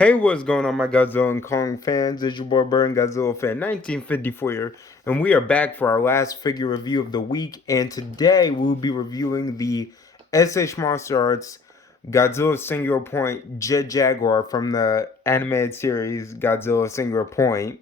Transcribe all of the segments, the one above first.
Hey, what's going on, my Godzilla and Kong fans? It's your boy BurningGodzilla fan 1954 here, and we are back for our last figure review of the week. And today we'll be reviewing the Monsterarts Godzilla Singular Point Jaguar from the animated series Godzilla Singular Point.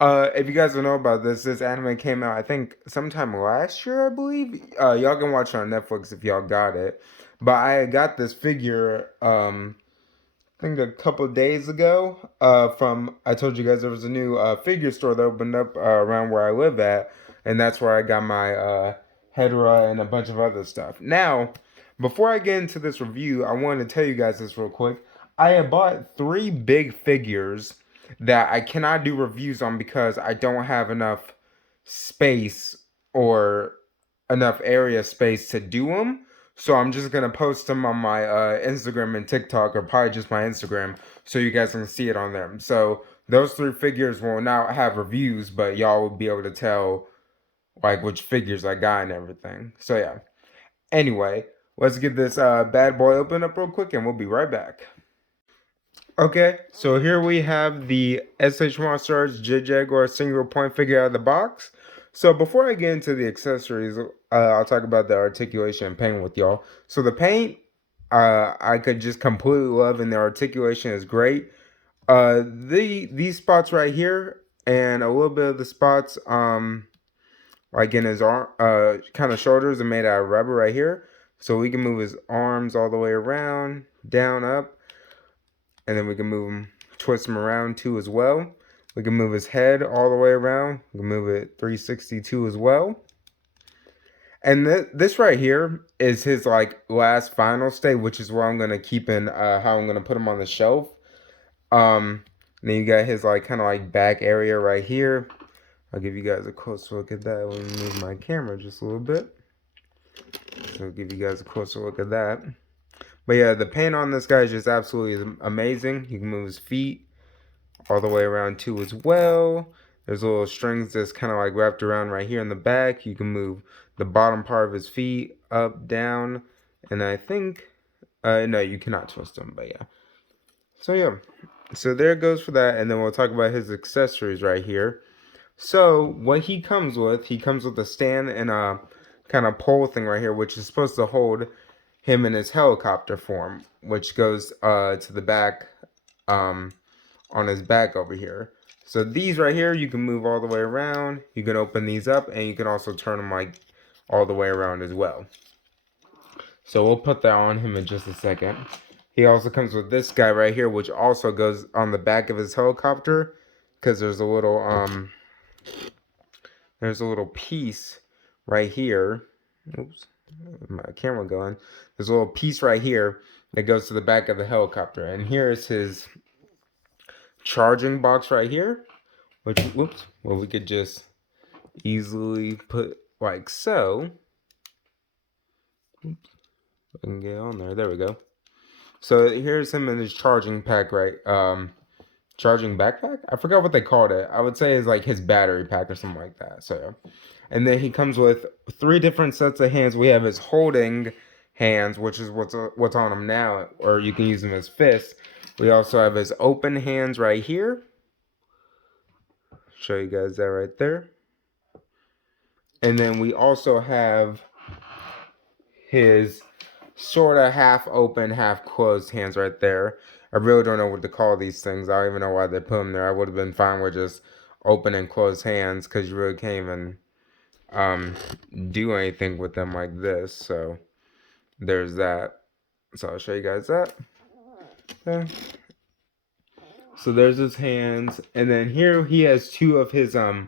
If you guys don't know about this anime came out I think sometime last year, I believe. Y'all can watch it on Netflix if y'all got it. But I got this figure I think a couple of days ago, from I told you guys there was a new figure store that opened up around where I live at, and that's where I got my Hedera and a bunch of other stuff. Now, before I get into this review, I wanted to tell you guys this real quick. I have bought 3 big figures that I cannot do reviews on because I don't have enough space or enough area space to do them. So I'm just gonna post them on my Instagram and TikTok, or probably just my Instagram, so you guys can see it on them. So those 3 figures will not have reviews, but y'all will be able to tell like which figures I got and everything. So yeah. Anyway, let's get this bad boy open up real quick, and we'll be right back. Okay, so here we have the Monsterarts Jaguar single point figure out of the box. So before I get into the accessories, I'll talk about the articulation and paint with y'all. So the paint, I could just completely love, and the articulation is great. These spots right here, and a little bit of the spots, like in his arm, kind of shoulders, are made out of rubber right here. So we can move his arms all the way around, down, up. And then we can move him, twist him around too as well. We can move his head all the way around. We can move it 362 as well. And this right here is his like last final state, which is where I'm gonna keep in how I'm gonna put him on the shelf. Then you got his like kind of like back area right here. I'll give you guys a close look at that. Let me move my camera just a little bit. So I'll give you guys a closer look at that. But yeah, the paint on this guy is just absolutely amazing. You can move his feet all the way around too as well. There's little strings that's kind of like wrapped around right here in the back. You can move the bottom part of his feet up, down, and I think, no, you cannot twist them, but yeah. So yeah, so there it goes for that, and then we'll talk about his accessories right here. So what he comes with a stand and a kind of pole thing right here, which is supposed to hold him in his helicopter form, which goes to the back, on his back over here. So these right here, you can move all the way around. You can open these up, and you can also turn them like all the way around as well. So we'll put that on him in just a second. He also comes with this guy right here, which also goes on the back of his helicopter, because there's a little piece right here. Oops, my camera going. There's a little piece right here that goes to the back of the helicopter, and here's his charging box right here, which, whoops, well, we could just easily put like so. Oops, I can get on there. There we go. So here's him in his charging pack, right? Charging backpack? I forgot what they called it. I would say it's like his battery pack or something like that. So, and then he comes with 3 different sets of hands. We have his holding hands, which is what's on him now, or you can use them as fists. We also have his open hands right here. Show you guys that right there. And then we also have his sort of half open, half closed hands right there. I really don't know what to call these things. I don't even know why they put them there. I would have been fine with just open and closed hands, because you really can't even do anything with them like this. So there's that. So I'll show you guys that. Okay. So there's his hands, and then here he has 2 of his I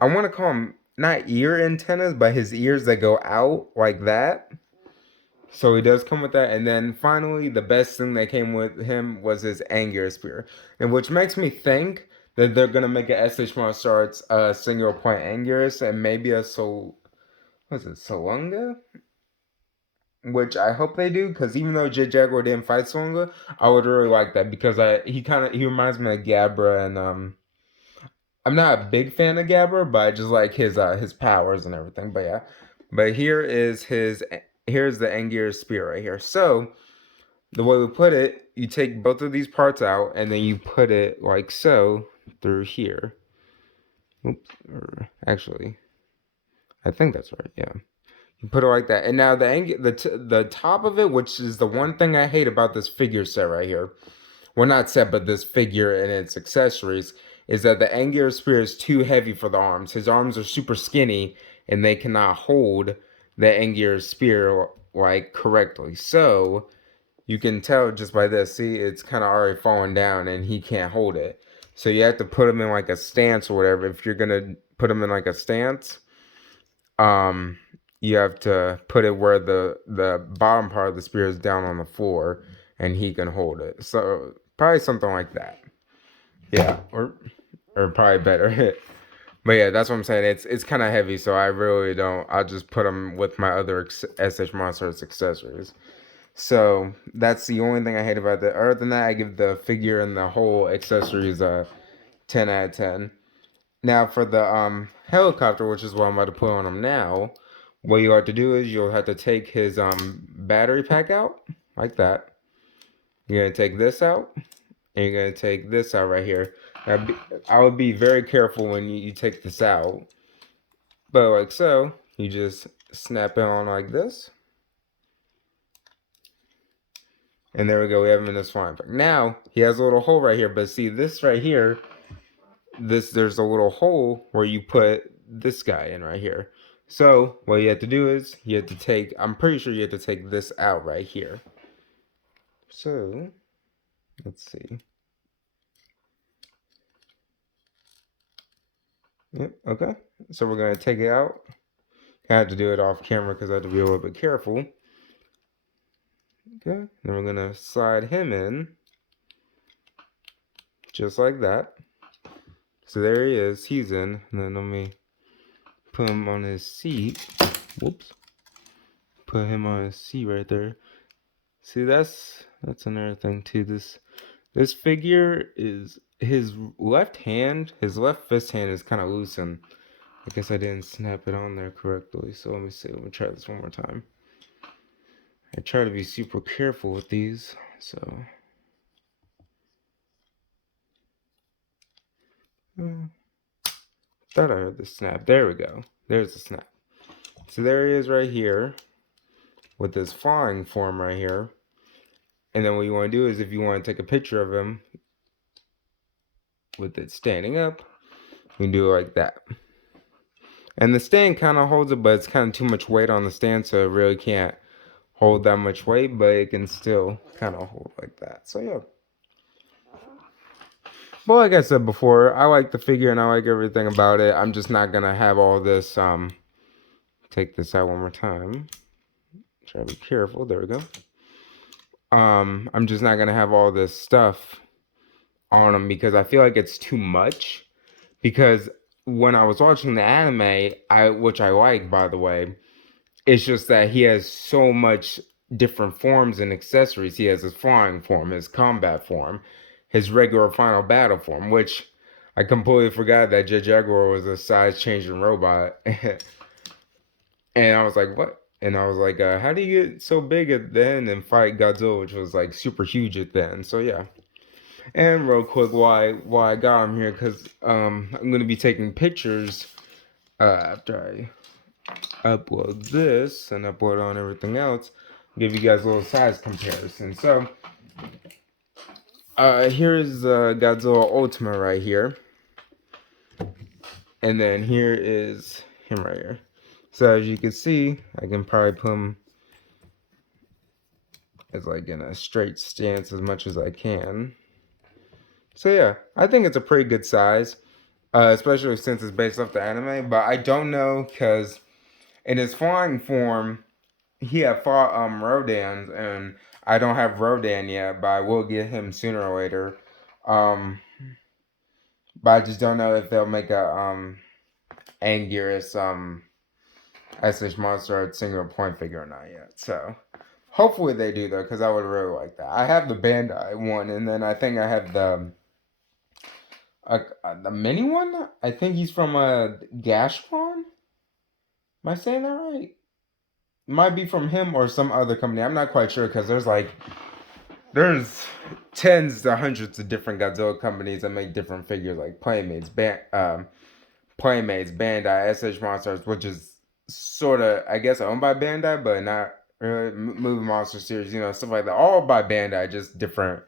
want to call them not ear antennas, but his ears that go out like that. So he does come with that. And then finally, the best thing that came with him was his Angular spear, and which makes me think that they're gonna make a Monsterarts single point Anguirus, and maybe a Solunga, which I hope they do, because even though Jaguar didn't fight Solunga, I would really like that, because he reminds me of Gabra, and I'm not a big fan of Gabra, but I just like his powers and everything. But yeah, but here's the Angular spear right here. So the way we put it, you take both of these parts out and then you put it like so through here. Oops, or actually, I think that's right. Yeah, you put it like that, and now the top of it, which is the one thing I hate about this figure set right here. Well, not set, but this figure and its accessories, is that the angular spear is too heavy for the arms. His arms are super skinny, and they cannot hold the angular spear like correctly. So you can tell just by this. See, it's kind of already falling down, and he can't hold it. So you have to put him in like a stance or whatever. If you're gonna put him in like a stance, um, you have to put it where the bottom part of the spear is down on the floor, and he can hold it. So probably something like that. Yeah, or probably better. But yeah, that's what I'm saying. It's kind of heavy, so I really don't. I'll just put them with my other SH Monsterarts accessories. So that's the only thing I hate about that. Other than that, I give the figure and the whole accessories a 10 out of 10. Now for the helicopter, which is what I'm about to put on him now, what you have to do is you'll have to take his battery pack out like that. You're gonna take this out, and you're gonna take this out right here. Now, I would be very careful when you take this out, but like so, you just snap it on like this. And there we go, we have him in this flying pack. Now, he has a little hole right here, but see this right here, there's a little hole where you put this guy in right here. So, what you have to do is, you have to take, I'm pretty sure you have to take this out right here. So, let's see. Yep, okay. So we're going to take it out. I had to do it off camera because I had to be a little bit careful. Okay, then we're going to slide him in. Just like that. So there he is, he's in. And then let me put him on his seat. Whoops. Put him on his seat right there. See, that's another thing too. This figure is his left fist hand is kind of loose, and I guess I didn't snap it on there correctly. So let me see. Let me try this one more time. I try to be super careful with these, so. Thought I heard the snap. There we go. There's the snap. So there he is right here with this flying form right here. And then what you want to do is if you want to take a picture of him with it standing up, you can do it like that. And the stand kind of holds it, but it's kind of too much weight on the stand, so it really can't hold that much weight, but it can still kind of hold like that. So yeah. But like I said before, I like the figure and I like everything about it. I'm just not going to have all this, take this out one more time. Try to be careful. There we go. I'm just not going to have all this stuff on him because I feel like it's too much. Because when I was watching the anime, which I like, by the way, it's just that he has so much different forms and accessories. He has his flying form, his combat form, his regular final battle form, which I completely forgot that Jaguar was a size-changing robot. And I was like, what? And I was like, how do you get so big at the end and fight Godzilla, which was like super huge at the end? So yeah. And real quick, why I got him here, because I'm going to be taking pictures after I upload this and upload on everything else, give you guys a little size comparison. So here's Godzilla Ultima right here, and then here is him right here. So as you can see, I can probably put him as like in a straight stance as much as I can. So yeah, I think it's a pretty good size, especially since it's based off the anime. But I don't know, because in his flying form, he had fought Rodan, and I don't have Rodan yet, but I will get him sooner or later. But I just don't know if they'll make a Anguirus SH Monsterarts single point figure or not yet. So hopefully they do, though, because I would really like that. I have the Bandai one, and then I think I have the mini one. I think he's from Gashpon. Am I saying that right? Might be from him or some other company. I'm not quite sure, because there's like there's tens to hundreds of different Godzilla companies that make different figures, like Playmates, Bandai, SH Monsters, which is sort of, I guess, owned by Bandai, but not really. Movie Monster series, stuff like that, all by Bandai, just different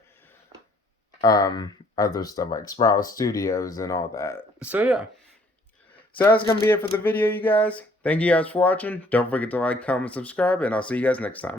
other stuff like Sprout Studios and all that. So yeah. So that's gonna be it for the video, you guys. Thank you guys for watching. Don't forget to like, comment, subscribe, and I'll see you guys next time.